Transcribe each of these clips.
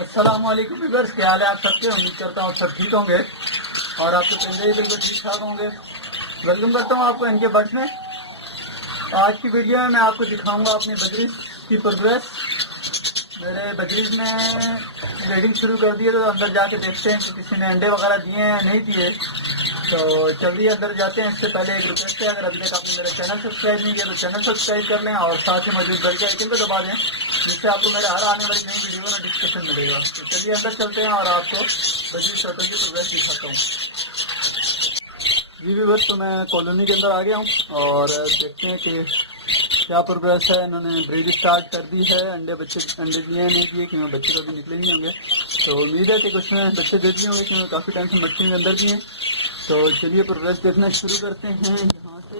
अस्सलाम वालेकुम व्यूअर्स, क्या हाल है आप सबके। उम्मीद करता हूँ सब ठीक होंगे और आपके पिंजरे भी बिल्कुल ठीक ठाक होंगे। वेलकम करता हूँ आपको इनके बर्ड्स में। आज की वीडियो में मैं आपको दिखाऊंगा अपनी बकरीज की प्रोग्रेस। मेरे बकरीज ने ब्रीडिंग शुरू कर दी है, तो अंदर जाके देखते हैं कि किसी ने अंडे वगैरह दिए हैं नहीं दिए। तो चलिए अंदर जाते हैं। इससे पहले एक रिक्वेस्ट है, अगर अभी तक आपने मेरा चैनल सब्सक्राइब नहीं किया तो चैनल सब्सक्राइब कर लें और साथ ही मौजूद बेल के आइकन को दबा दें, जिससे आपको मेरे हर आने वाली नई वीडियो का नोटिफिकेशन मिलेगा। तो चलिए अंदर चलते हैं और आपको बकरीज शॉटों की प्रोग्रेस दिखाता हूँ। जी व्यूअर्स, तो मैं कॉलोनी के अंदर आ गया हूँ और देखते हैं कि क्या प्रोग्रेस है। इन्होंने ब्रीड स्टार्ट कर दी है। अंडे दिए नहीं दिए, क्योंकि बच्चे तो अभी निकले नहीं होंगे। तो उम्मीद है कि कुछ में बच्चे दे दिए होंगे, क्योंकि काफ़ी टाइम से मट्टी के अंदर भी हैं। तो चलिए प्रोग्रेस देखना शुरू करते हैं। यहाँ से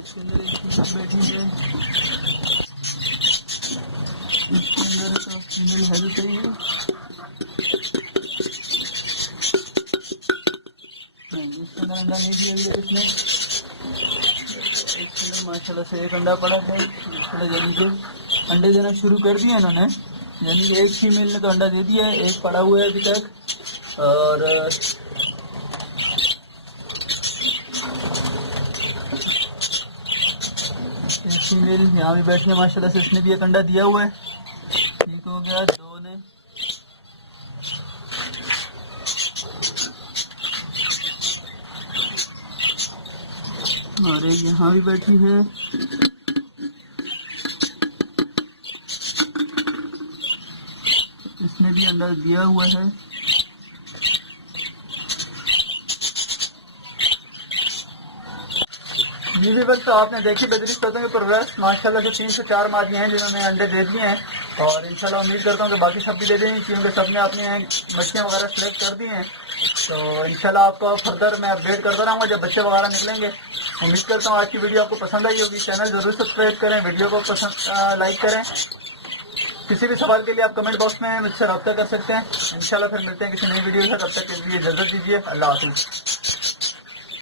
इसके अंदर एक फीमेल बैठी है, इसके अंदर का फीमेल है भी सही है। नहीं, इसके अंदर अंडा नहीं दिया गया इसने। इसके अंदर माशाल्लाह से एक अंडा पड़ा है। यानी कि अंडे देना शुरू कर दिया इन्होंने। यानी कि एक फीमेल ने तो अंडा दे दिया है, एक पड़ा हुआ है अभी तक। और फीमेल यहाँ भी बैठी है माशाल्लाह से, इसने भी एक अंडा दिया हुआ है। ठीक हो गया, दो ने। और एक यहाँ भी बैठी है। इसने भी अंडा दिया हुआ है। जी भी बस, तो आपने देखी बकरीज तोतों की प्रोग्रेस। माशाल्लाह से 3 से 4 मादी हैं जिन्होंने अंडे दे दिए हैं और इंशाल्लाह उम्मीद करता हूँ कि बाकी सब भी दे देंगे, क्योंकि सबने अपनी मछलियाँ वगैरह सेलेक्ट कर दी हैं। तो इंशाल्लाह आपको फर्दर मैं अपडेट करता रहूँगा जब बच्चे वगैरह निकलेंगे। उम्मीद करता हूँ आज की वीडियो आपको पसंद आई होगी। चैनल जरूर सब्सक्राइब करें, वीडियो को पसंद लाइक करें। किसी भी सवाल के लिए आप कमेंट बॉक्स में मुझसे रब्ता कर सकते हैं। इंशाल्लाह फिर मिलते हैं किसी नई वीडियो से। तब तक के लिए इजाज़त दीजिए। अल्लाह हाफिज़।